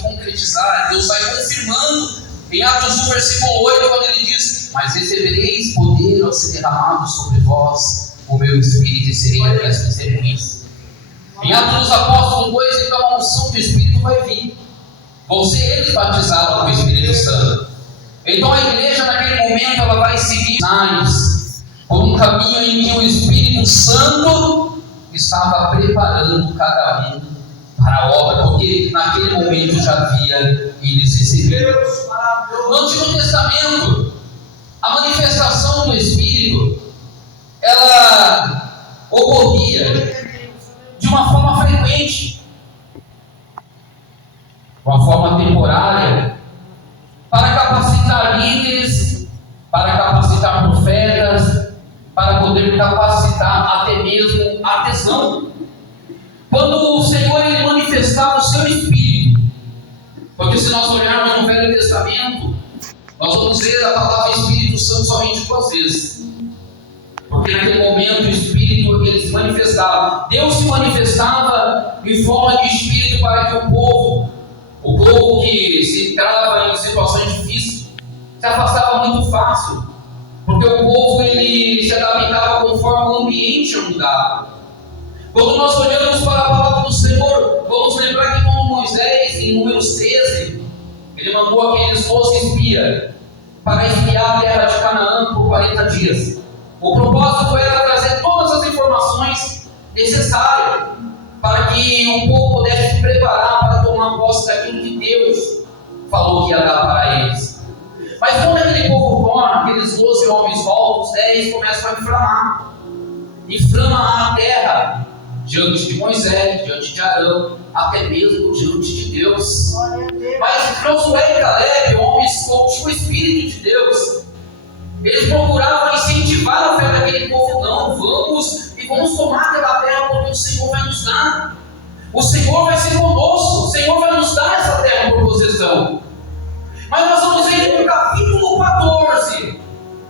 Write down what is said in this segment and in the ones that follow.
concretizar, Deus vai confirmando. Em Atos 1, versículo 8, quando ele diz: mas recebereis poder ao ser derramado sobre vós o meu Espírito, e serei as minhas testemunhas. Em Atos dos Apóstolos 2, então a unção do Espírito vai vir. Vão ser eles batizados com o Espírito Santo. Então a igreja naquele momento ela vai seguir sinais por um caminho em que o Espírito Santo estava preparando cada um para a obra, porque naquele momento já havia eles recebido. No Antigo Testamento, a manifestação do Espírito ela ocorria de uma forma frequente, uma forma temporária, para capacitar líderes, para capacitar profetas, para poder capacitar até mesmo artesão. Quando o Senhor ele manifestava o seu Espírito, porque se nós olharmos no Velho Testamento, nós vamos ver a palavra Espírito Santo somente 2 vezes. Porque naquele momento o Espírito ele se manifestava. Deus se manifestava em forma de Espírito para que o povo que se entrava em situações difíceis, se afastava muito fácil. Porque o povo ele se adaptava conforme o ambiente mudava. Quando nós olhamos para a palavra do Senhor, vamos lembrar que como Moisés, em Números 13, ele mandou aqueles 12 espias para espiar a terra de Canaã por 40 dias. O propósito era trazer todas as informações necessárias para que o povo pudesse se preparar para tomar posse daquilo que Deus falou que ia dar para eles. Mas quando aquele povo torna, aqueles 12 homens voltam, os 10 começam a inflamar. Inflama a terra diante de Moisés, diante de Arão, até mesmo diante de Deus. Mas Josué e Caleb, homens com o Espírito de Deus, eles procuravam incentivar a fé daquele povo. Não, vamos tomar aquela terra porque o Senhor vai nos dar. O Senhor vai ser conosco, o Senhor vai nos dar essa terra por possessão. Mas nós vamos ver no capítulo 14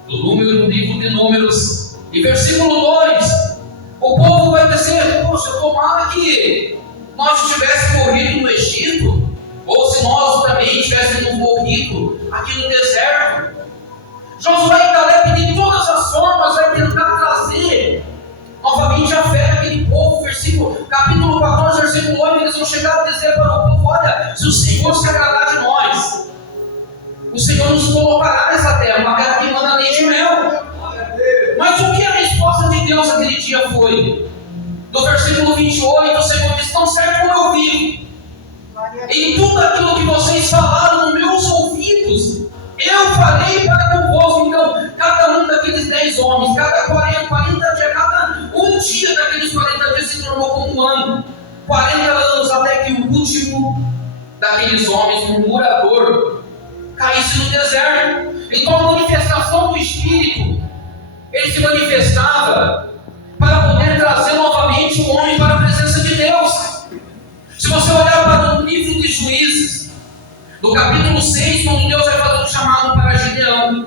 do livro de Números, e versículo 2, o povo vai dizer: poxa, tomara que nós tivéssemos morrido no Egito, ou se nós também tivéssemos morrido aqui no deserto. Josué e Caleb, de todas as formas, vai tentar trazer novamente a fé daquele povo. Capítulo 14, versículo 8, eles vão chegar a dizer para o povo: olha, se o Senhor se agradar de nós, o Senhor nos colocará nessa terra, uma terra que manda leite e mel. Mas o que a resposta de Deus aquele dia foi? No versículo 28, o Senhor diz: tão certo como eu vivo, em tudo aquilo que vocês falaram nos meus ouvidos, eu farei para convosco. Então, cada um daqueles 10 homens, cada 40 dias, cada um dia daqueles 40 dias se tornou como um ano. 40 anos até que o último daqueles homens, um murmurador, caísse no deserto. Então a manifestação do Espírito, ele se manifestava para poder trazer novamente o homem para a presença de Deus. Se você olhar para o livro de Juízes, no capítulo 6, quando Deus vai fazer um chamado para Gideão,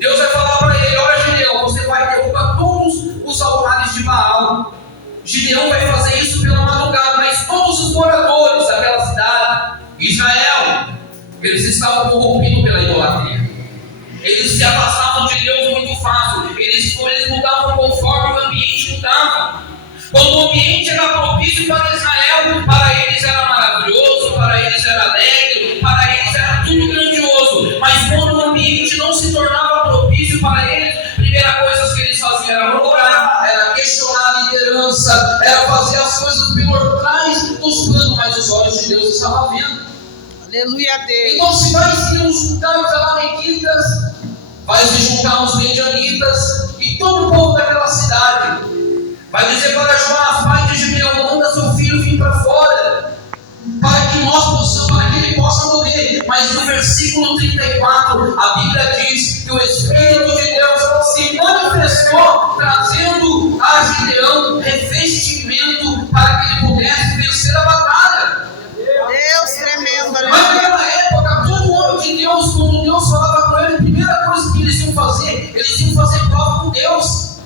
Deus vai falar para ele: olha, Gideão, você vai derrubar todos os altares de Baal. Gideão vai fazer isso pela madrugada, mas todos os moradores daquela cidade, Israel, eles estavam corrompidos pela idolatria. Eles se afastavam de Deus muito fácil. Eles mudavam conforme o ambiente mudava. Quando o ambiente era propício para Israel, para eles era maravilhoso, para eles era alegre, para eles era tudo grandioso. Mas quando o ambiente não se tornava propício para eles, a primeira coisa que eles faziam era murmurar, era questionar a liderança, era fazer as coisas por trás dos planos, mas os olhos de Deus estavam vendo. Aleluia a Deus. Então se vai se juntar os amalequitas, vai se juntar os medianitas e todo o povo daquela cidade. Vai dizer para Joás, pai de Gibeão: manda seu filho vir para fora, para que nós possamos, para que ele possa morrer. Mas no versículo 34, a Bíblia diz que o Espírito de Deus se manifestou, trazendo a Gideão revestimento para que ele pudesse vencer a batalha. Deus tremendo. Mas naquela época, todo homem de Deus, quando Deus falava com ele, a primeira coisa que eles iam fazer prova com Deus.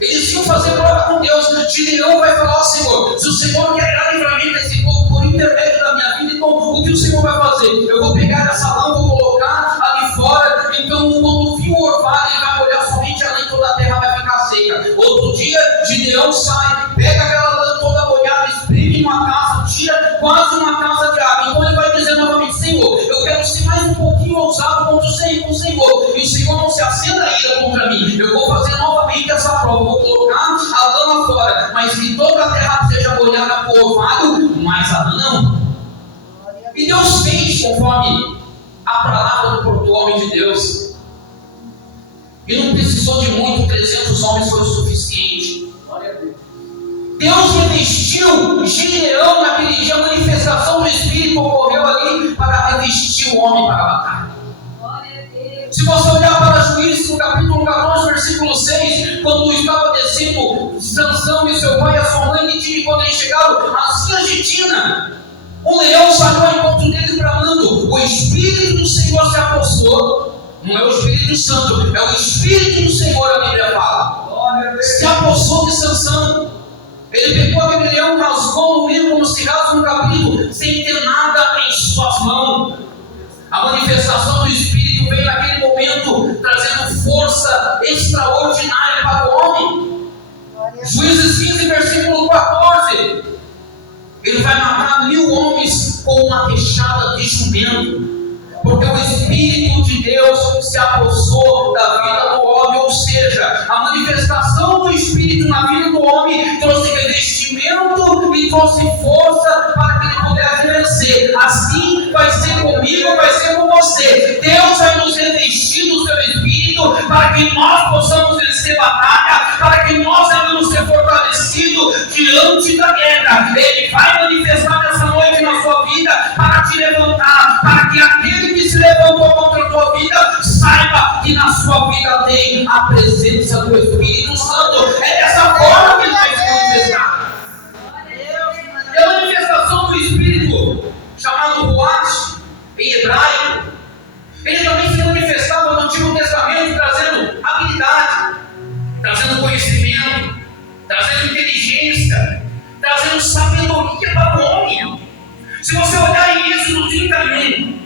Eles iam fazer prova com Deus. Gideão vai falar: ó Senhor, se o Senhor quer dar livramento a esse povo por intermédio da minha vida, Então, o que o Senhor vai fazer? Eu vou pegar essa lã, vou colocar ali fora. Então, quando vir o orvalho, ele vai molhar somente a lã e toda a terra vai ficar seca. Outro dia, Gideão sai, pega aquela lã toda molhada, espreme numa taça, tira quase uma taça de água. Então, ele vai dizer novamente: Senhor, eu quero ser mais um pouquinho ousado contra o Senhor. E o Senhor não se acenda a ira contra mim. Eu vou fazer novamente essa prova. Vou colocar a lã lá fora, mas que toda a terra seja molhada com orvalho, mas a lã não. E Deus fez conforme a palavra do homem de Deus. E não precisou de muito, 300 homens foi o suficiente. Deus revestiu Gideão naquele dia. A manifestação do Espírito ocorreu ali para revestir o homem para a batalha. Se você olhar para Juízes, no capítulo 14, versículo 6, quando estava descendo Sansão e seu pai, a sua mãe de Time, quando eles chegaram às Cias de Tina, um leão saiu ao encontro deles bramando. O Espírito do Senhor se apossou. Não é o Espírito Santo, é o Espírito do Senhor, a Bíblia fala. Se apossou de Sansão. Ele pegou aquele leão, rasgou no meio como se rasga um capítulo, sem ter nada em suas mãos. A manifestação do Espírito veio naquele momento, trazendo força extraordinária para o homem. Juízes 15, versículo 14. Ele vai matar 1000 homens com uma queixada de jumento. Porque o Espírito de Deus se apossou da vida do homem. Ou seja, a manifestação do Espírito na vida do homem trouxe revestimento e trouxe força para que ele pudesse vencer. Assim vai ser comigo, vai ser com você. Deus vai nos revestir do seu Espírito para que nós possamos vencer batalha, para que nós venhamos ser fortalecidos diante da guerra. Ele vai manifestar nessa noite na sua vida para te levantar, para que aquele que se levantou contra a tua vida saiba que na sua vida tem a presença do Espírito Santo. É dessa forma que ele vai se manifestar. E a manifestação do Espírito, chamado Ruach em hebraico, ele também se manifestava no Antigo Testamento, trazendo habilidade, trazendo conhecimento, trazendo inteligência, trazendo sabedoria para o homem. Se você olhar em Êxodo 31,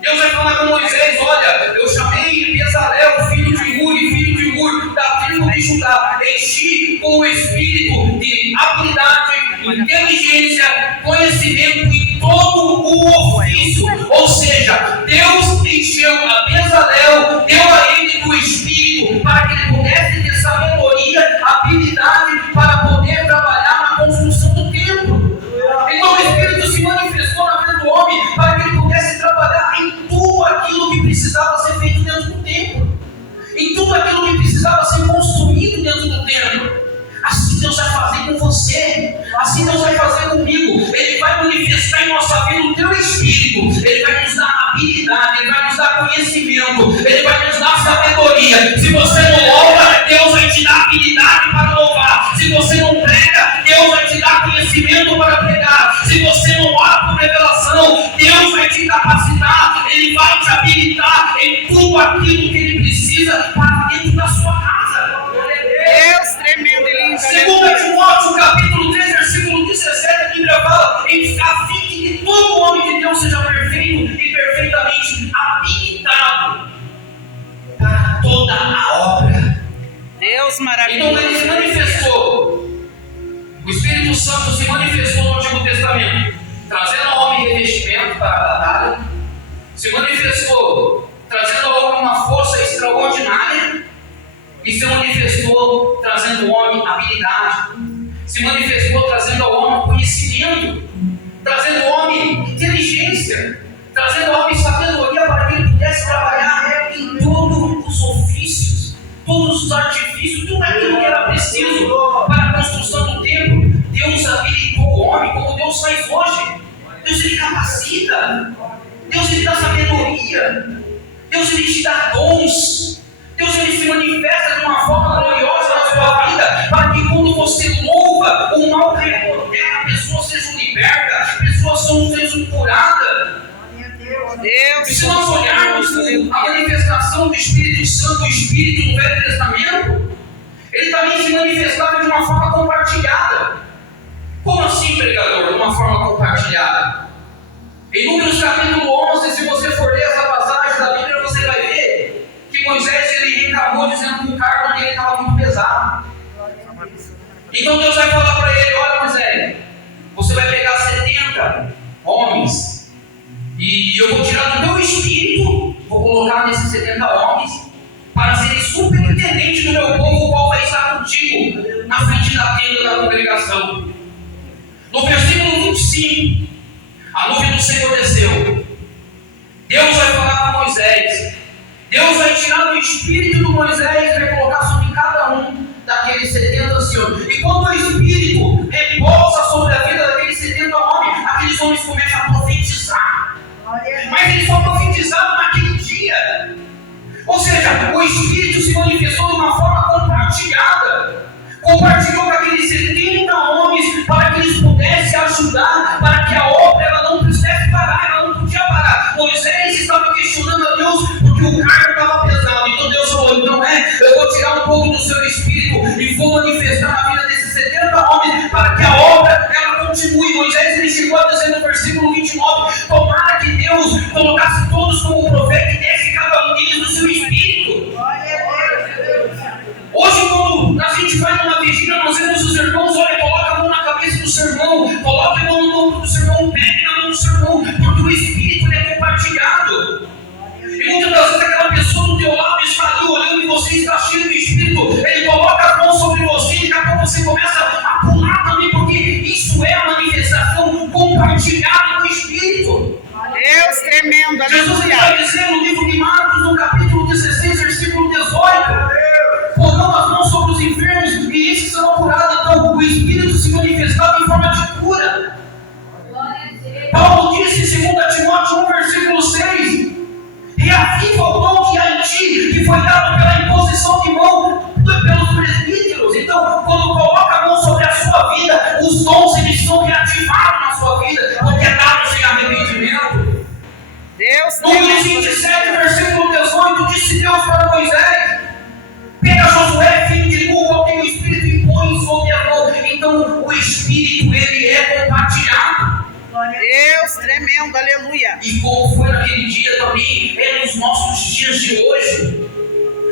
Deus vai falar com Moisés: olha, eu chamei Bezalel, filho de Uri, da tribo de Judá, enchi com o espírito de habilidade, inteligência, conhecimento e todo o ofício. Ou seja, Deus encheu a Bezalel, deu a ele o espírito para que ele pudesse ter sabedoria, habilidade para poder trabalhar na construção do templo. Então o Espírito se manifestou na vida do homem para que ele pudesse trabalhar em tudo aquilo que precisava ser feito dentro do templo, em tudo aquilo que precisava ser construído dentro do templo. Assim Deus vai fazer com você, assim Deus vai fazer comigo. Ele vai manifestar em nossa vida o teu Espírito, ele vai nos dar habilidade, ele vai nos dar conhecimento, ele vai nos dar sabedoria. Se você não louva, Deus vai te dar habilidade para louvar. Se você não prega, Deus vai te dar conhecimento para pregar. Se você não ora por revelação, Deus vai te capacitar, ele vai te habilitar em tudo aquilo que ele precisa para dentro da sua casa. Deus tremendo e lindo. Segundo Timóteo, capítulo 3, versículo 17, a Bíblia fala: a fim de que todo homem de Deus seja perfeito e perfeitamente habilitado para toda a obra. Deus maravilhoso. Então ele se manifestou, o Espírito Santo se manifestou no Antigo Testamento, trazendo ao homem revestimento para a batalha, se manifestou trazendo ao homem uma força extraordinária, e se manifestou trazendo ao homem habilidade, se manifestou trazendo ao homem conhecimento, trazendo ao homem inteligência, trazendo ao homem sabedoria para que ele pudesse trabalhar em todos os ofícios, todos os artifícios, tudo aquilo que era preciso para a construção do templo. Deus habilitou o homem como Deus faz hoje. Deus ele capacita, Deus ele dá sabedoria, Deus ele te dá dons. Deus ele se manifesta de uma forma gloriosa na sua vida, para que quando você louva, o mal caia por terra, pessoas sejam libertas, pessoas sejam curadas. E se nós olharmos a manifestação do Espírito Santo, o Espírito no Velho Testamento, ele também se manifestava de uma forma compartilhada. Como assim, pregador? De uma forma compartilhada? Em Números capítulo 11, se você for ler essa passagem da Bíblia, você vai ver que Moisés ele reclamou dizendo que o cargo dele estava muito pesado. Então Deus vai falar para ele: olha, Moisés, você vai pegar 70 homens e eu vou tirar do teu espírito, vou colocar nesses 70 homens para serem superintendentes do meu povo, o qual vai estar contigo na frente da tenda da congregação. No versículo 25, a nuvem do Senhor desceu. Deus vai falar com Moisés. Deus vai tirar do espírito do Moisés e vai colocar sobre cada um daqueles 70 anciões. E quando o espírito repousa sobre a vida daqueles 70 homens, aqueles homens começam a profetizar. Mas eles só profetizaram naquele dia. Ou seja, o espírito se manifestou de uma forma compartilhada. Compartilhou com aqueles 70 homens para que eles pudessem ajudar, para que a obra ela não precisasse parar, ela não podia parar. Moisés estava questionando a Deus porque o cargo estava pesado. Então Deus falou: então eu vou tirar um pouco do seu espírito e vou manifestar na vida desses 70 homens para que a obra ela continue. Moisés ele chegou a dizer no versículo 29: tomara que Deus colocasse todos como profeta e desse cada um deles do seu espírito. Hoje, quando a gente vai numa vigília, nós vemos os irmãos: olha, coloca a mão na cabeça do seu irmão, coloca a mão no ombro do seu irmão, pegue na mão do seu irmão, porque o espírito é compartilhado. E muitas das vezes aquela pessoa do teu lado está ali olhando e você está cheio do espírito, ele coloca a mão sobre você e daqui a pouco você começa a pular também, porque isso é a manifestação compartilhada do espírito. Deus tremendo, Jesus vai aleluia. dizer no livro de Marcos, no capítulo 16, versículo 18: porão as mãos sobre os enfermos e esses serão curados. Então o Espírito se manifestava em forma de cura. Paulo disse em 2 Timóteo 1, versículo 6: reaviva o dom que há em ti, que foi dado pela imposição de mão pelos presbíteros. Então, quando coloca a mão sobre a sua vida, os dons eles são reativados na sua vida, porque é dado sem arrependimento. Deus Números tremendo. 27, versículo 18, disse Deus para Moisés: pega Josué, filho de Nun, ao quem o Espírito impõe sobre a mão. Então o Espírito ele é compartilhado. Deus tremendo, aleluia. E como foi naquele dia também, é nos nossos dias de hoje.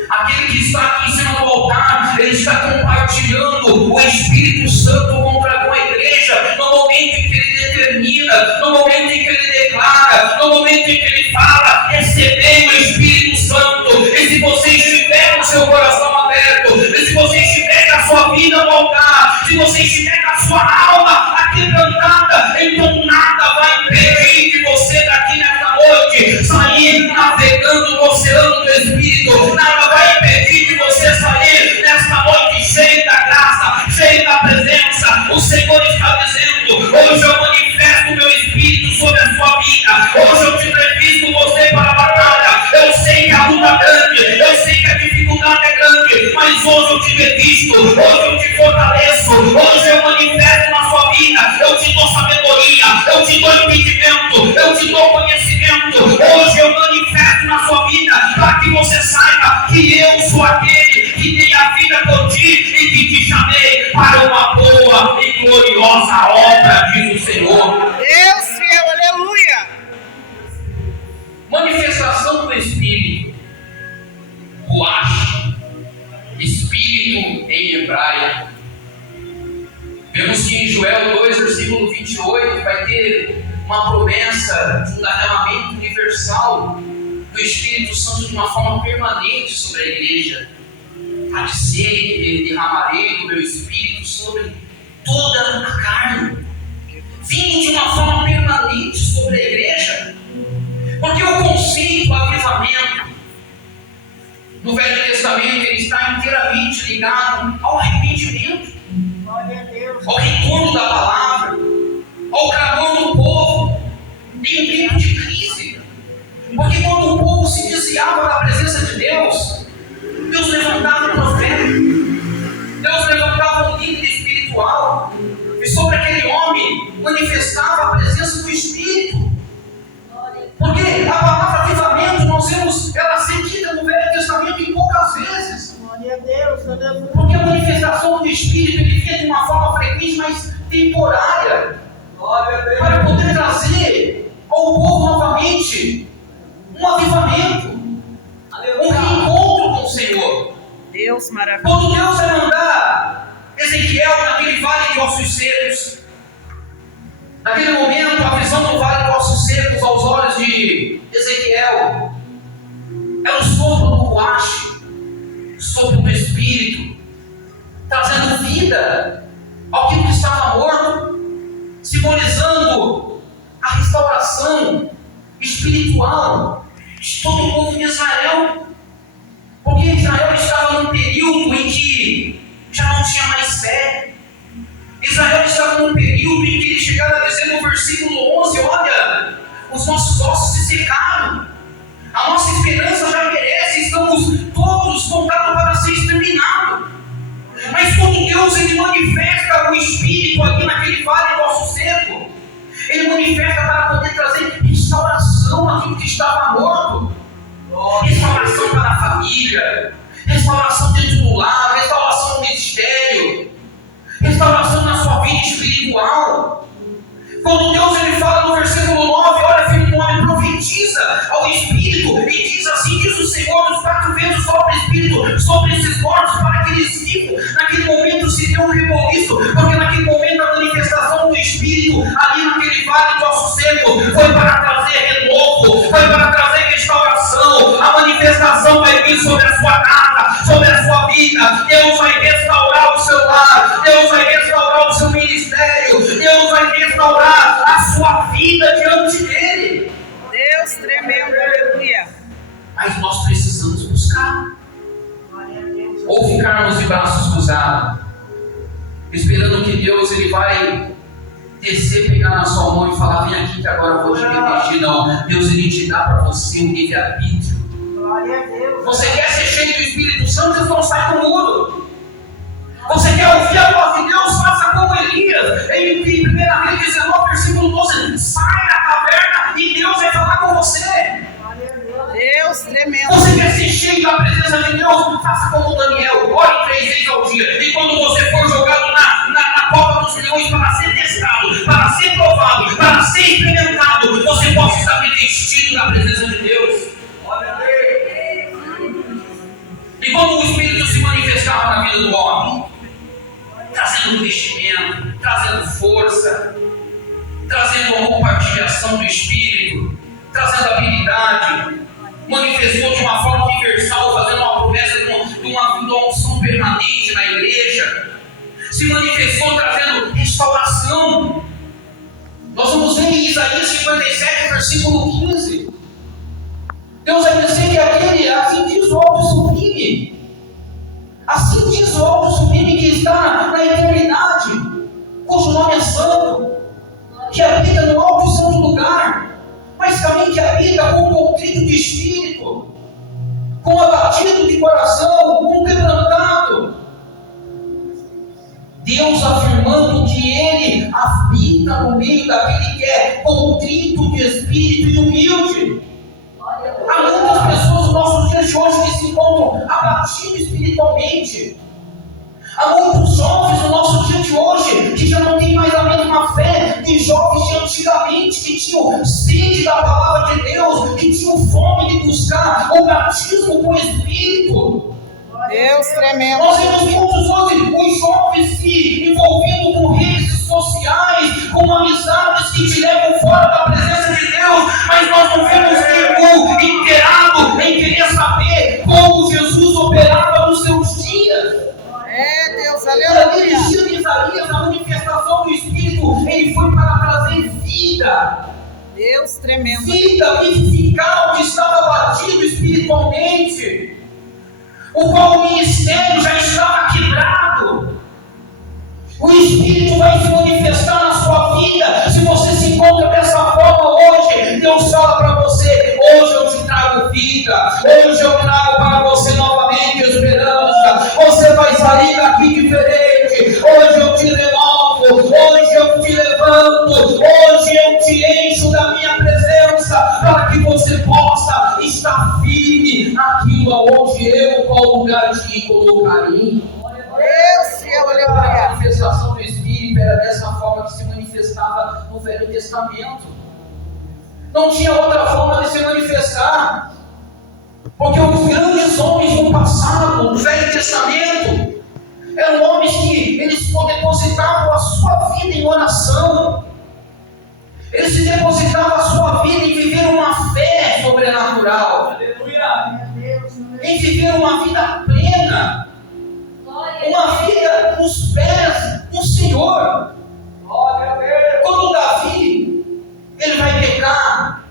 Aquele que está aqui em cima do altar, ele está compartilhando o Espírito Santo com a igreja, no momento em que ele determina, no momento em que ele declara, no momento em que ele fala: recebei o Espírito Santo. E se você estiver com o seu coração aberto, e se você estiver com a sua vida no altar, se você estiver com a sua alma aquebrantada, então nada vai impedir de você daqui nesta noite sair navegando no oceano do Espírito. Nada vai impedir de você sair nesta noite cheio da graça, cheio da presença. O Senhor está dizendo: hoje eu manifesto o meu Espírito sobre a sua vida. Hoje eu te previsto você para a batalha. Eu sei que a luta é grande, eu sei que a dificuldade é grande, mas hoje eu te revisto, hoje eu te fortaleço, hoje eu manifesto na sua vida. Eu te dou sabedoria, eu te dou entendimento, eu te dou conhecimento. Hoje eu manifesto na sua vida para que você saiba que eu sou aquele que tem a vida por ti e que te chamei para uma boa e gloriosa obra, diz o Senhor. Deus fiel, aleluia. Manifestação do Espírito, Ruach, Espírito em hebraico. Vemos que em Joel 2, versículo 28, vai ter uma promessa de um derramamento universal do Espírito Santo de uma forma permanente sobre a igreja. A dizer que derramarei do meu Espírito sobre toda a carne, vindo de uma forma permanente sobre a igreja. Porque o conceito avivamento no Velho Testamento ele está inteiramente ligado ao arrependimento, ao retorno da palavra, ao clamor do povo em um tempo de crise. Porque quando o povo se desviava da presença de Deus, Deus levantava um profeta, Deus levantava um líder espiritual, e sobre aquele homem manifestava a presença do Espírito. Porque a palavra avivamento nós vemos ela ser dita no Velho Testamento em poucas vezes. Porque a manifestação do Espírito ele vinha de uma forma frequente, mas temporária, para poder trazer ao ao povo novamente um avivamento, um reencontro com o Senhor. Deus maravilhoso. Quando Deus vai mandar Ezequiel naquele vale de ossos secos, naquele momento a visão do vale de ossos secos aos olhos de Ezequiel era o sopro do ruache, o sopro do Espírito, trazendo vida ao que estava morto, simbolizando a restauração espiritual de todo o povo de Israel, porque Israel estava num período em que já não tinha mais fé. Israel estava num período em que eles chegaram a dizer no versículo 11, olha, os nossos ossos se secaram, a nossa esperança já perece, estamos todos contados para ser exterminados. Mas quando Deus ele manifesta o Espírito ali naquele vale do osso seco, Ele manifesta para poder trazer restauração àquilo que estava morto, restauração para a família, restauração dentro do lar, restauração no ministério, restauração na sua vida espiritual. Quando Deus ele fala no versículo 9, olha, filho do homem, profetiza ao Espírito e diz assim, diz o Senhor, dos 4 ventos sopra o Espírito sobre esses mortos para que eles vivam. Naquele momento se deu um reboliço, porque naquele momento a manifestação do Espírito ali naquele vale de osso seco foi para trazer renovo, foi para trazer restauração. A manifestação vai vir sobre a sua casa, sobre a sua vida. Deus vai restaurar o seu lar, Deus vai restaurar o seu ministério, Deus vai restaurar a sua vida diante dele. Deus tremendo, aleluia. Mas nós precisamos buscar, ou ficarmos de braços cruzados, esperando que Deus ele vai descer, pegar na sua mão e falar, vem aqui que agora eu vou te repetir. Não, Deus ele te dá para você um livre-arbítrio. Você quer ser cheio do Espírito Santo, então sai do muro. Você quer ouvir a voz de Deus, faça como Elias. Em 1 Reis 19, versículo 12, sai da caverna e Deus vai falar com você. Deus tremendo. Você quer ser cheio da presença de Deus? Faça como Daniel, ore 3 vezes ao dia. E quando você for jogado na cova dos leões para ser testado, para ser provado, para ser experimentado, você possa estar revestido da presença de Deus. E como o Espírito se manifestava na vida do homem, trazendo investimento, trazendo força, trazendo a compartilhação do Espírito, trazendo habilidade, manifestou de uma forma universal, fazendo uma promessa de uma unção permanente na igreja, se manifestou trazendo restauração. Nós vamos ver em Isaías 57, versículo 15. Deus vai dizer que aquele, assim diz o alto sublime, assim diz o alto sublime que está na eternidade, cujo nome é santo, que habita no alto e santo lugar, mas também que habita com contrito de espírito, com abatido de coração, com quebrantado. Deus afirmando que Ele habita no meio daquele que é contrito de espírito e humilde. Há muitas pessoas nos nossos dias de hoje que se encontram abatidos espiritualmente. Há muitos jovens no nosso dia de hoje que já não têm mais a mesma fé que jovens de antigamente, que tinham sede da palavra de Deus, que tinham fome de buscar o batismo com o Espírito. Deus tremendo. Nós vemos muitos hoje os jovens se envolvendo com redes sociais, com amizades que te levam fora da presença de Deus, mas nós não vemos tempo inteirado em querer saber como Jesus operava nos seus dias. É, Deus, Naquele aleluia. dia de Isaías, a manifestação do Espírito, ele foi para trazer vida. Deus tremendo. Vida, vivificar o que estava abatido espiritualmente, o qual o ministério já estava quebrado. O Espírito vai se manifestar na sua vida. Se você se encontra dessa forma hoje, Deus fala para você: hoje eu te trago vida, hoje eu trago para você novamente esperança. Você vai sair daqui diferente. Hoje eu te renovo, hoje eu te levanto, hoje eu te encho da minha presença, para que você possa estar firme naquilo aonde eu, qual lugar te colocarei. Deus, céu, A aleluia. manifestação do Espírito era dessa forma que se manifestava no Velho Testamento. Não tinha outra forma de se manifestar. Porque os grandes homens do passado, do Velho Testamento, eram homens que eles depositavam a sua vida em oração. Eles se depositavam a sua vida em viver uma fé sobrenatural. Aleluia! Em viver uma vida plena. Uma vida nos pés do Senhor. Quando Davi, ele vai pecar,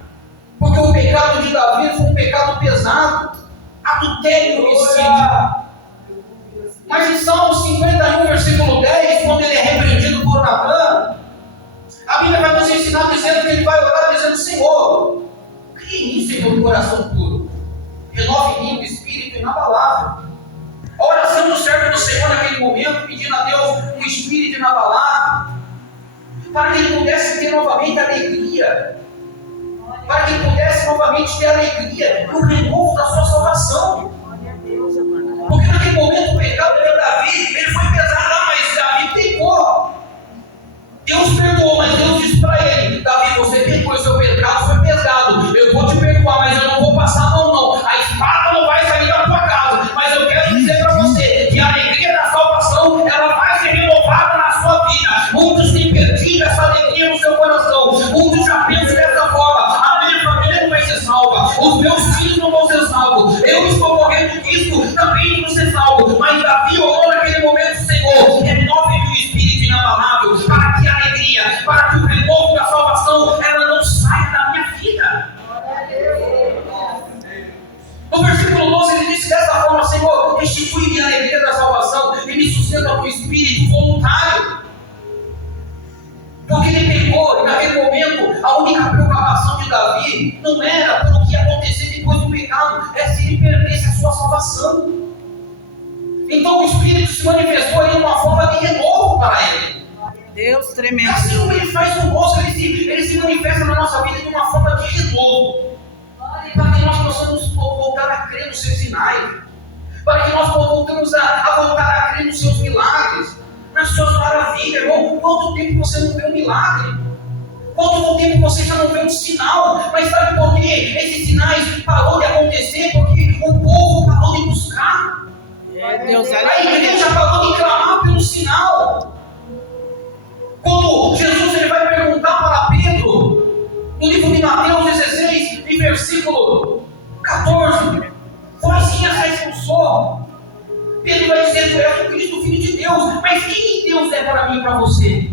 porque o pecado de Davi foi um pecado pesado, adultério e homicídio. Mas em Salmo 51, versículo 10, quando ele é repreendido por Natã, a Bíblia vai nos ensinar dizendo que ele vai orar dizendo: Senhor, crie em mim, Senhor, um coração puro, renove em mim o espírito inabalável. A oração do servo do Senhor naquele momento, pedindo a Deus um espírito inabalável, para que ele pudesse ter novamente alegria, para que ele pudesse novamente ter alegria no renovo da sua salvação. Porque naquele momento o pecado de Davi, ele foi pesado, mas Davi pecou. Deus perdoou, mas Deus disse para ele: Davi, você pecou, o seu pecado foi pesado, eu vou te perdoar, mas eu não vou passar a mão não, a espada não vai sair da tua casa, mas eu quero dizer para você que a alegria da salvação, ela vai ser renovada na sua vida. Muitos têm perdido essa alegria no seu coração, muitos já pensam dessa forma: a minha família não vai ser salva, os meus filhos não vão ser salvos, eu estou correndo risco também de não ser salvo. Mas Davi orou naquele momento: Senhor, renove-me o espírito inabalável, para que a alegria, para que o renovo da salvação, ela não saia da minha vida. No versículo 12 ele disse dessa forma: Senhor, restitui-me a alegria da salvação e me sustenta com o espírito voluntário. Porque ele pegou, e naquele momento, a única preocupação de Davi não era pelo que ia acontecer depois do pecado, é se ele perdesse a sua salvação. Então o Espírito se manifestou ali de uma forma de renovo para ele. Deus tremendo. Assim como ele faz conosco, ele se manifesta na nossa vida de uma forma de renovo. Para que nós possamos voltar a crer nos seus sinais. Para que nós voltemos a voltar a crer nos seus milagres, nas suas maravilhas. Irmão, quanto tempo você não vê um milagre? Quanto tempo você já não vê um sinal? Mas sabe por quê? Esses sinais parou de acontecer porque o povo parou de buscar. Deus, a igreja parou de clamar pelo sinal. Quando Jesus ele vai perguntar para Pedro, no livro de Mateus 16, em versículo 14, vós sim aceitam o sol. Pedro vai dizer: tu és o Cristo, Filho de Deus. Mas quem Deus é para mim e para você?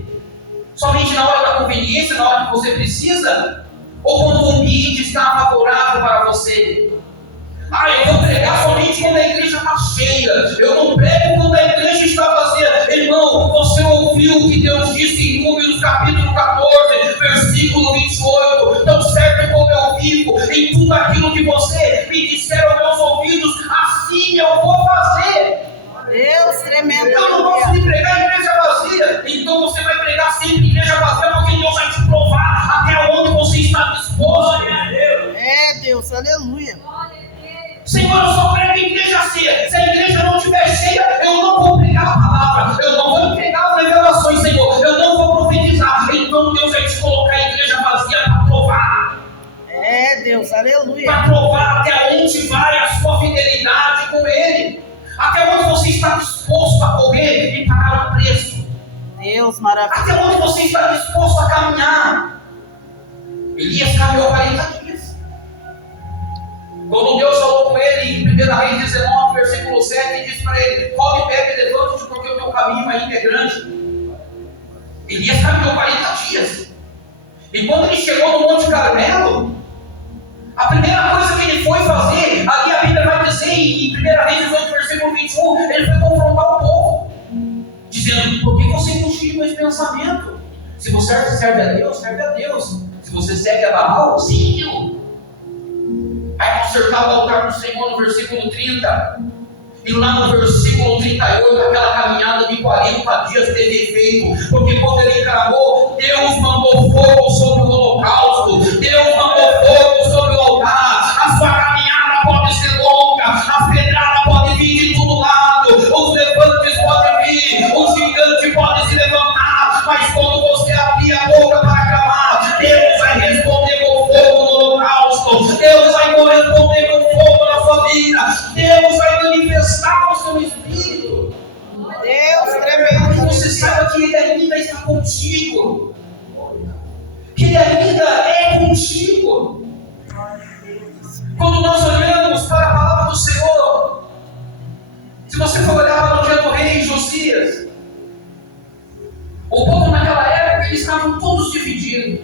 Somente na hora da conveniência, na hora que você precisa? Ou quando o ambiente está favorável para você? Eu vou pregar somente quando a igreja está cheia. Eu não prego quando a igreja está vazia. Irmão, você ouviu o que Deus disse em Números capítulo 14, versículo 28. Tão certo como eu vivo, em tudo aquilo que você me disser aos meus ouvidos, assim eu vou fazer. Deus tremendo. Eu não posso lhe pregar em igreja vazia. Então você vai pregar sempre em igreja vazia, porque Deus vai te provar até onde você está disposto. Deus, aleluia. Senhor, eu só prego em igreja cheia. Se a igreja não estiver cheia, eu não vou pregar a palavra, eu não vou entregar as revelações, Senhor, eu não vou profetizar. Então Deus vai te colocar a igreja vazia para provar. Deus, aleluia. Para provar até onde vai a sua fidelidade com Ele, até onde você está disposto a correr e pagar o preço. Deus maravilhoso. Até onde você está disposto a caminhar. Elias caminhou 40 dias. Quando Deus falou com ele em 1 Reis 19, versículo 7, disse para ele: come, bebe e levanta-te, porque o teu caminho ainda é grande. Elias caminhou 40 dias. E quando ele chegou no Monte Carmelo, a primeira coisa que ele foi fazer, ali a Bíblia vai dizer em 1 Reis 18, versículo 21, ele foi confrontar o povo, dizendo: por que você continua com esse pensamento? Se você serve a Deus, serve a Deus. Se você segue a Baal, siga-o. Aí consertava o altar do Senhor no versículo 30. E lá no versículo 38, aquela caminhada de 40 dias teve efeito. Porque quando ele clamou, Deus mandou fogo sobre o holocausto. Deus mandou fogo sobre o altar. A sua caminhada pode ser longa. As pedradas podem vir de todo lado. Os levantes podem vir. Os gigantes podem se levantar. Mas quando você abrir a boca para clamar, Deus vai responder com fogo Deus vai manifestar o seu Espírito. Deus tremendo. Que você saiba que Ele ainda está contigo. Que Ele ainda é contigo. Quando nós olhamos para a palavra do Senhor, se você for olhar no dia do rei Josias, o povo naquela época, eles estavam todos divididos.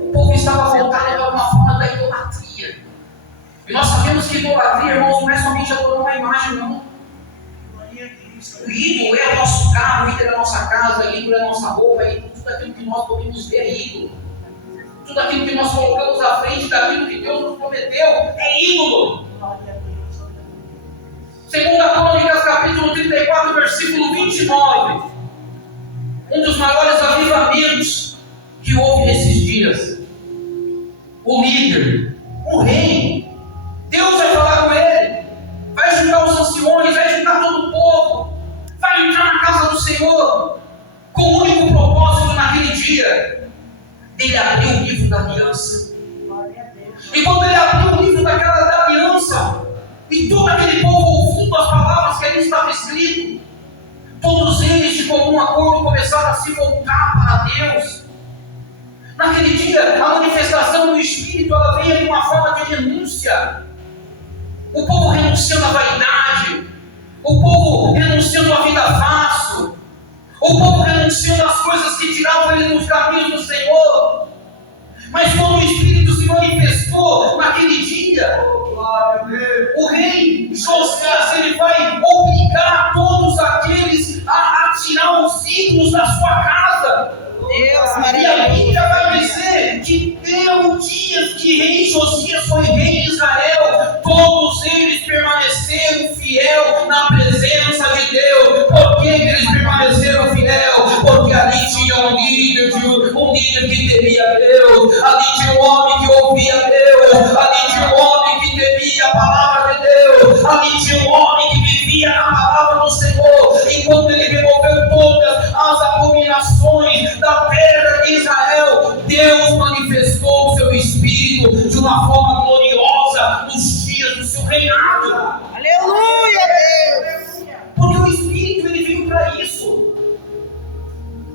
O povo estava voltado de alguma forma da idolatria. E nós sabemos que idolatria, irmãos, não é somente adorar uma imagem, não. O ídolo é o nosso carro, o ídolo é a nossa casa, o ídolo é a nossa roupa, tudo aquilo que nós podemos ver é ídolo. Tudo aquilo que nós colocamos à frente daquilo que Deus nos prometeu é ídolo. Segunda Crônicas, capítulo 34, versículo 29. Um dos maiores avivamentos que houve nesses dias. O líder, o rei, Deus vai falar com ele, vai juntar os anciões, vai juntar todo o povo, vai entrar na casa do Senhor, com o único propósito naquele dia, ele abriu o livro da aliança. E quando ele abriu o livro da aliança, e todo aquele povo ouvindo as palavras que ali estava escrito, todos eles de comum acordo começaram a se voltar para Deus. Naquele dia, a manifestação do Espírito, ela veio de uma forma de renúncia. O povo renunciando à vaidade, o povo renunciando à vida fácil, o povo renunciando às coisas que tiravam ele dos caminhos do Senhor. Mas quando o Espírito se manifestou naquele dia, o rei Josias, ele vai obrigar todos aqueles a tirar os ídolos da sua casa. Deus maravilhoso. E a Bíblia vai dizer que deu dias que rei Josias foi rei de Israel, todos eles permaneceram fiel na presença de Deus. Por que eles permaneceram fiel? Porque ali tinha um líder que temia Deus, ali tinha um homem que ouvia Deus, ali tinha um homem que temia a palavra de Deus, ali tinha um homem que vivia na palavra do Senhor. Enquanto ele removeu todas as abominações da terra de Israel, Deus manifestou o seu Espírito de uma forma gloriosa nos dias do seu reinado. Aleluia, Deus. Porque o Espírito, ele veio para isso.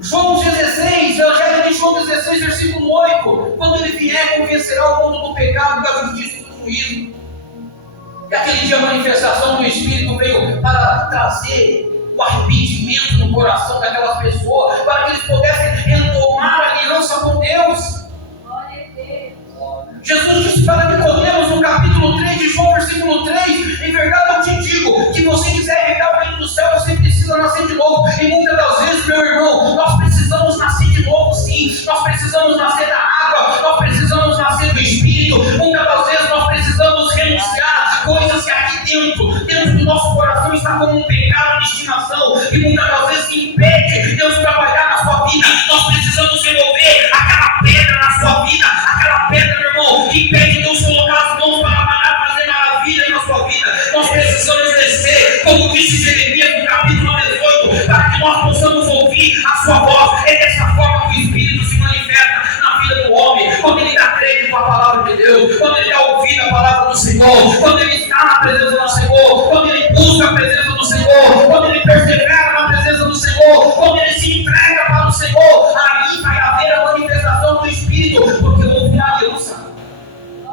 João 16, Evangelho de João 16, versículo 8. Quando ele vier, convencerá o mundo do pecado, da justiça e do juízo. E aquele dia a manifestação do Espírito veio para trazer o arrependimento no coração daquelas pessoas, para que eles pudessem retomar a aliança com Deus. Jesus disse para Nicodemos no capítulo 3 de João, versículo 3: em verdade eu te digo, que você quiser herdar o reino do céu, você precisa nascer de novo. E muitas das vezes, meu irmão, nós precisamos nascer de novo, sim. Nós precisamos nascer da água, nós precisamos nascer do Espírito. Muitas das vezes nós precisamos renunciar coisas que aqui dentro do nosso coração está como um pecado de estimação, e muitas das vezes impede Deus trabalhar na sua vida. Nós precisamos remover aquela pedra na sua vida, aquela pedra, meu irmão, que impede Deus colocar as mãos para fazer maravilha na sua vida. Nós precisamos descer, como disse Jeremias no capítulo 18, para que nós possamos ouvir a sua voz. É dessa forma que o Espírito se manifesta na vida do homem, quando ele dá crédito à palavra de Deus, quando ele dá ouvido à palavra do Senhor, quando ele está na presença do Senhor, quando ele busca a presença do Senhor, quando ele persevera na presença do Senhor, quando ele se entrega para o Senhor. Aí vai haver a manifestação do Espírito, porque houve uma aliança.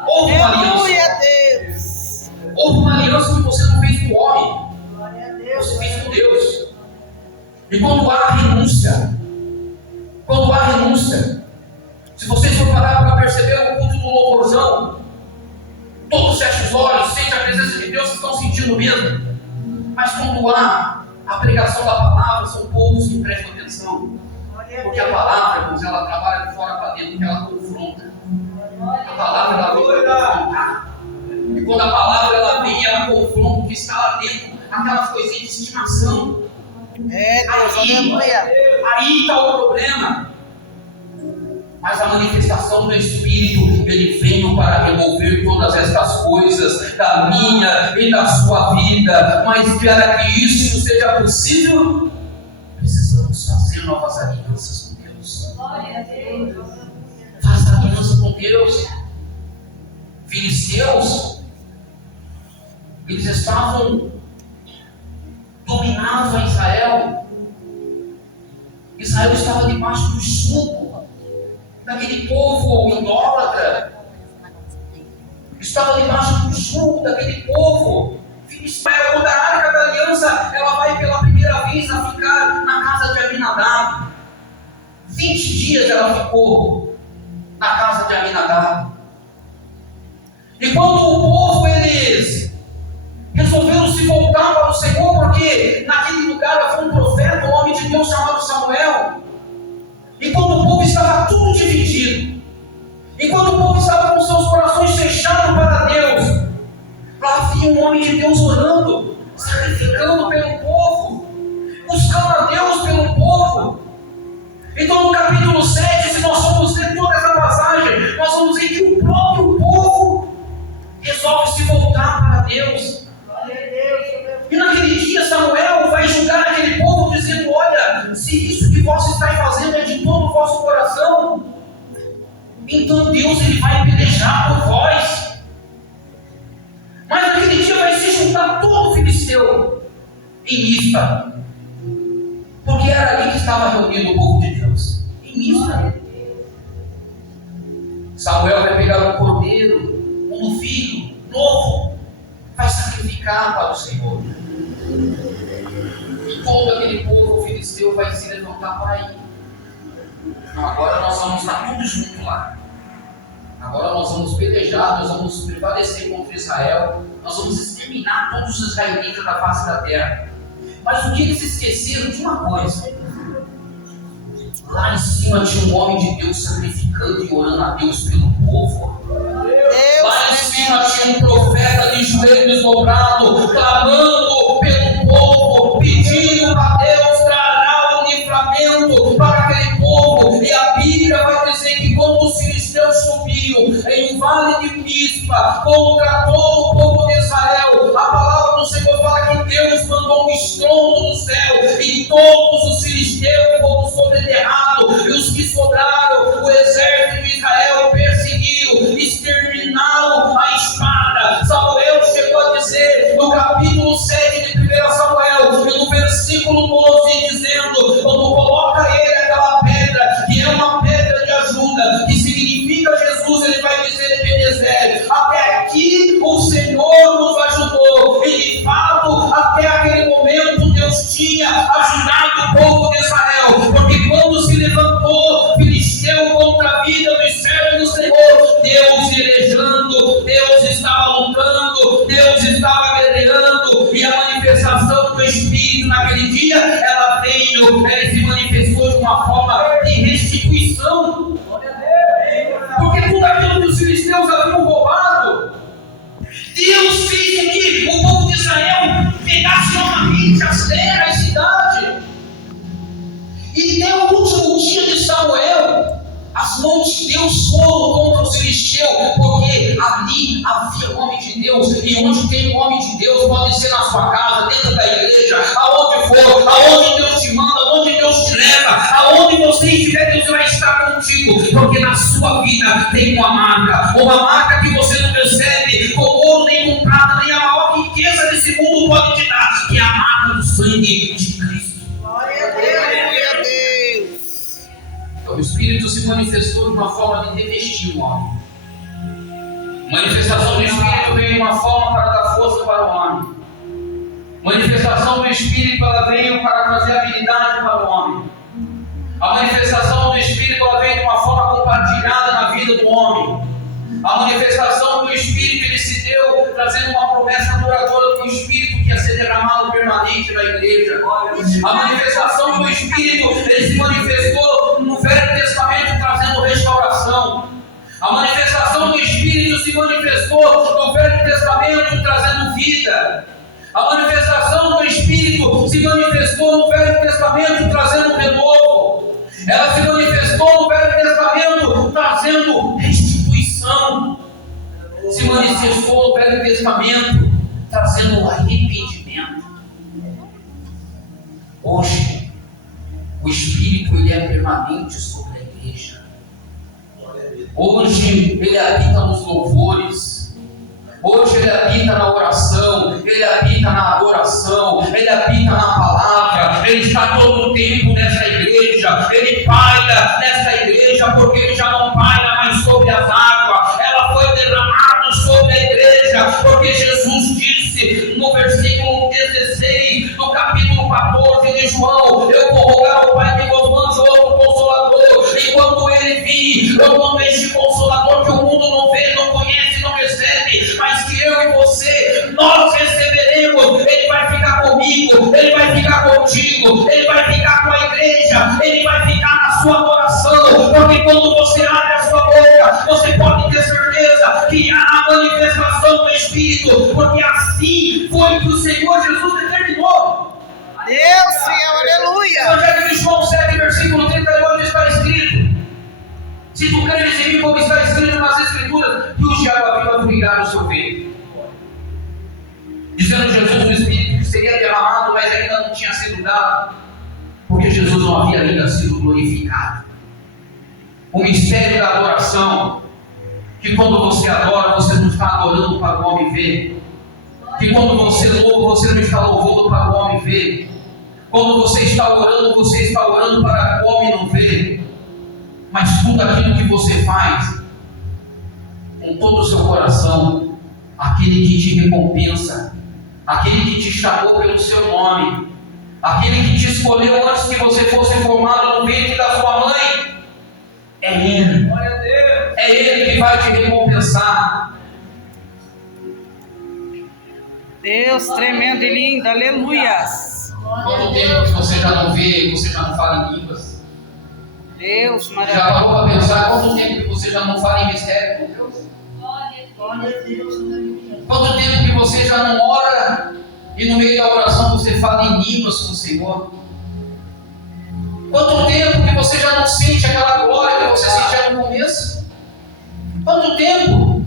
Houve uma aliança. Aleluia, Deus. Houve uma aliança que você não fez com o homem, você fez com Deus. E quando há renúncia, se vocês for parar para perceber o culto do louvorzão, todos fecham os olhos, sentem a presença de Deus, estão sentindo mesmo. Mas quando há a pregação da palavra, são poucos que prestam atenção. Porque a palavra, irmãos, ela trabalha de fora para dentro, porque ela confronta. A palavra, ela vem para confrontar. E quando a palavra ela vem, ela confronta o que está lá dentro, aquelas coisinhas de estimação. É, Deus, aleluia. Aí está o problema. Mas a manifestação do Espírito, ele veio para remover todas estas coisas da minha e da sua vida. Mas para que isso seja possível, precisamos fazer novas alianças com Deus. Faça aliança com Deus. Filisteus, Eles estavam dominando a Israel. Israel estava debaixo do jugo daquele povo idólatra. Estava debaixo do jugo daquele povo. Israel, quando a Arca da Aliança, ela vai pela primeira vez a ficar na casa de Aminadab. 20 dias ela ficou na casa de Aminadab. E quando o povo, eles resolveram se voltar para o Senhor, porque naquele lugar havia um profeta, um homem de Deus chamado Samuel. E quando o povo estava tudo dividido, e quando o povo estava com seus corações fechados para Deus, lá havia um homem de Deus orando, sacrificando pelo povo, buscando a Deus pelo povo. Então no capítulo 7, se nós formos ler toda essa passagem, nós vamos ver que o próprio povo resolve se voltar para Deus. E naquele dia Samuel vai julgar aquele povo dizendo: olha, se isso que vós estáis fazendo é de todo o vosso coração, então Deus ele vai pelejar por vós. Mas naquele dia vai se juntar todo o filisteu em Mispa, porque era ali que estava reunido o povo de Deus, em Mispa. Samuel vai pegar um cordeiro, um novilho novo, vai sacrificar para o Senhor. E todo aquele povo filisteu vai se levantar para ir. Não, agora nós vamos estar todos juntos lá. Agora nós vamos pelejar, nós vamos prevalecer contra Israel, nós vamos exterminar todos os israelitas da face da terra. Mas o que eles esqueceram de uma coisa: lá em cima tinha um homem de Deus sacrificando e orando a Deus pelo povo. Lá em cima tinha um profeta de joelhos dobrados, clamando pelo povo, pedindo a Deus trará um livramento para aquele povo. E a Bíblia vai dizer que quando os filisteus subiram em um vale de Mispa contra todo o povo de Israel, a palavra do Senhor fala que Deus mandou um estrondo do céu e todos os filisteus foram sobrederrados, e os que sobraram, o exército de Israel perseguiu, exterminaram a espada. Samuel chegou a dizer no capítulo 7 de 1 Samuel, e no versículo 12, dizendo: quando coloca ele aquela pedra, que é uma pedra de ajuda, que significa Jesus, ele vai dizer: Ebenezer, até aqui o Senhor nos ajudou. E de fato, até aquele momento Deus tinha ajudado o povo de Israel, porque quando se levantou filisteu contra a vida dos servos do Senhor, Deus velejando, Deus estava lutando, Deus estava guerreando, e a manifestação do Espírito naquele dia, ela veio, ela se manifestou de uma forma de restituição, porque tudo aquilo que os filisteus haviam roubado, Deus fez com que o povo de Israel pegasse novamente as terras, as cidades. E no último dia de Samuel, as mãos de Deus foram contra os filisteus, porque ali havia o homem de Deus, e onde tem o homem de Deus, pode ser na sua casa, dentro da igreja, aonde for, aonde Deus te manda, aonde Deus te leva, aonde você estiver, Deus vai estar contigo, porque na sua vida tem uma marca que você não recebe com ouro, nem com prata, nem a maior riqueza desse mundo pode te dar, que é a marca do sangue de Cristo. Glória a Deus. Então, o Espírito se manifestou de uma forma de revestir o homem. Manifestação do Espírito veio de uma forma para dar força para o homem. Manifestação do Espírito ela veio para trazer habilidade para o homem. A manifestação do Espírito ela veio de uma forma compartilhada na vida do homem. A manifestação do Espírito ele se deu trazendo uma promessa duradoura do Espírito que ia ser derramado permanente na igreja. A manifestação do Espírito ele se manifestou no Velho Testamento trazendo restauração. A manifestação do Espírito se manifestou no Velho Testamento trazendo vida. A manifestação do Espírito se manifestou no Velho Testamento trazendo renovo. Ela se manifestou no Velho Testamento trazendo restituição. Se manifestou no Velho Testamento trazendo arrependimento. Hoje, o Espírito ele é permanente sobre a igreja. Hoje, ele habita nos louvores. Hoje ele habita na oração, que há manifestação do Espírito, porque assim foi que o Senhor Jesus determinou. Deus fiel, aleluia. Evangelho de João 7, versículo 38 está escrito: se tu creres em mim, como está escrito nas Escrituras, rios de água viva fluirá no seu ventre. Dizendo Jesus o Espírito que seria derramado, mas ainda não tinha sido dado, porque Jesus não havia ainda sido glorificado. O mistério da adoração, que quando você adora, você não está adorando para o homem ver, que quando você louva, você não está louvando para o homem ver, quando você está orando para o homem não ver, mas tudo aquilo que você faz, com todo o seu coração, aquele que te recompensa, aquele que te chamou pelo seu nome, aquele que te escolheu antes que você fosse formado no ventre da sua mãe, é Ele. É Ele que vai te recompensar. Deus tremendo e lindo, aleluias. Quanto tempo que você já não vê, você já não fala em línguas? Deus Já maravilhoso. parou para pensar quanto tempo que você já não fala em mistério com Deus? Quanto tempo que você já não ora e no meio da oração você fala em línguas com o Senhor? Quanto tempo que você já não sente aquela glória que você sentia no começo? Quanto tempo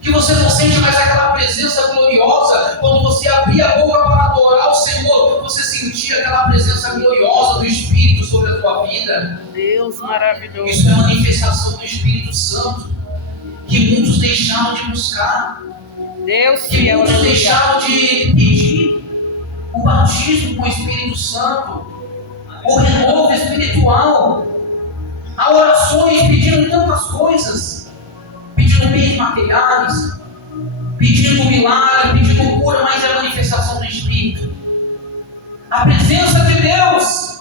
que você não sente mais aquela presença gloriosa? Quando você abria a boca para adorar o Senhor, você sentia aquela presença gloriosa do Espírito sobre a tua vida? Deus maravilhoso. Isso é manifestação do Espírito Santo, que muitos deixaram de buscar, Deus que fiel, muitos aleluia. deixaram de pedir o batismo com o Espírito Santo, o renovo espiritual. Há orações pedindo tantas coisas, pedindo bens materiais, pedindo milagre, pedindo cura, mas é a manifestação do Espírito, a presença de Deus.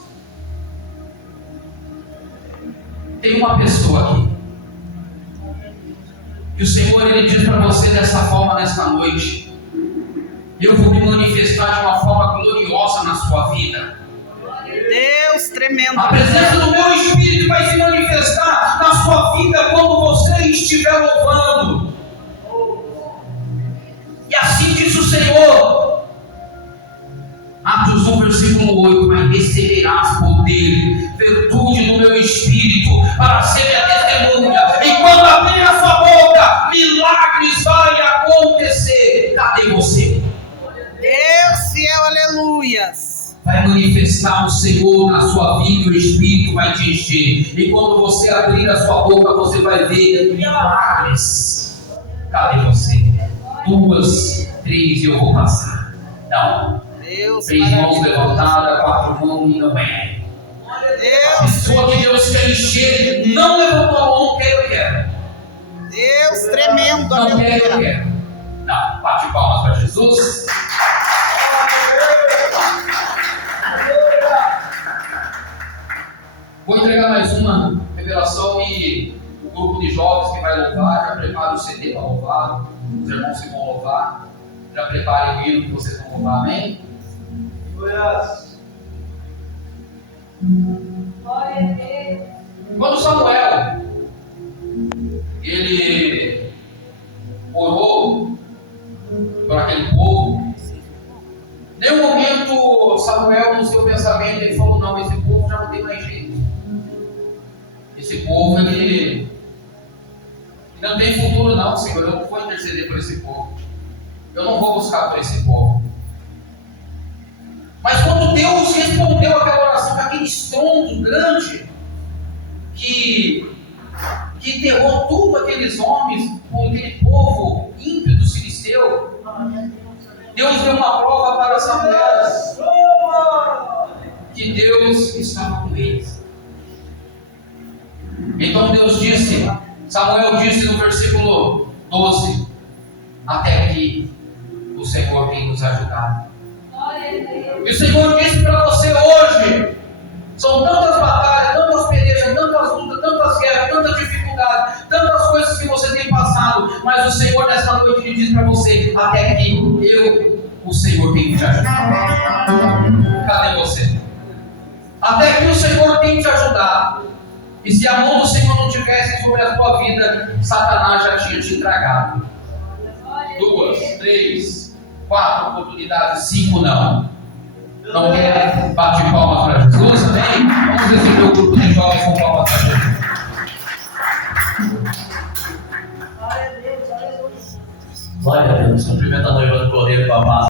Tem uma pessoa aqui que o Senhor ele diz para você dessa forma nesta noite: eu vou me manifestar de uma forma gloriosa na sua vida. Deus tremendo. A presença do meu Espírito vai se manifestar na sua vida quando você estiver louvando. E assim diz o Senhor, Atos 1, versículo 8: mas receberás poder, virtude do meu Espírito, para ser minha testemunha. E quando abrir a sua boca, milagres vai acontecer. Cadê você? Deus fiel, aleluias. Vai manifestar o Senhor na sua vida, o Espírito vai te encher. E quando você abrir a sua boca, você vai ver milagres. Cadê você? 2, 3 e eu vou passar. Não. Deus 3 mãos maravilhoso. levantadas, 4 mãos e não é. A Deus, pessoa que Deus quer encher, não levantou a mão, quer eu quero. Deus tremendo, Não quer eu aleluia. quero. Não, bate palmas para Jesus. Vou entregar mais uma revelação e o grupo de jovens que vai louvar, já prepara o CD para louvar, os irmãos que vão louvar, já preparem o hino que vocês vão louvar, amém? Quando Samuel ele orou por aquele povo, em nenhum momento Samuel no seu pensamento ele falou: não, esse povo já não tem mais jeito. Esse povo ele não tem futuro não, Senhor. Eu não vou interceder por esse povo. Eu não vou buscar por esse povo. Mas quando Deus respondeu aquela oração com aquele estrondo grande que enterrou todos aqueles homens, aquele povo ímpio do Filisteu, Deus deu uma prova para Samuel que Deus estava com eles. Então Deus disse, Samuel disse no versículo 12: até aqui o Senhor tem nos ajudado. E o Senhor disse para você hoje: são tantas batalhas, tantas pelejas, tantas lutas, tantas guerras, tantas dificuldades, tantas coisas que você tem passado, mas o Senhor nessa noite lhe diz para você: até aqui o Senhor tem te ajudado. Cadê você? Até aqui o Senhor tem te ajudado. E se a mão do Senhor não tivesse sobre a tua vida, Satanás já tinha te tragado. 2, 3, 4 oportunidades, 5 não. Não quer bater palmas para Jesus? Amém? Vamos receber o grupo de jovens com palmas para Jesus. Glória a Deus. Cumprimenta a noiva do Correio com a paz.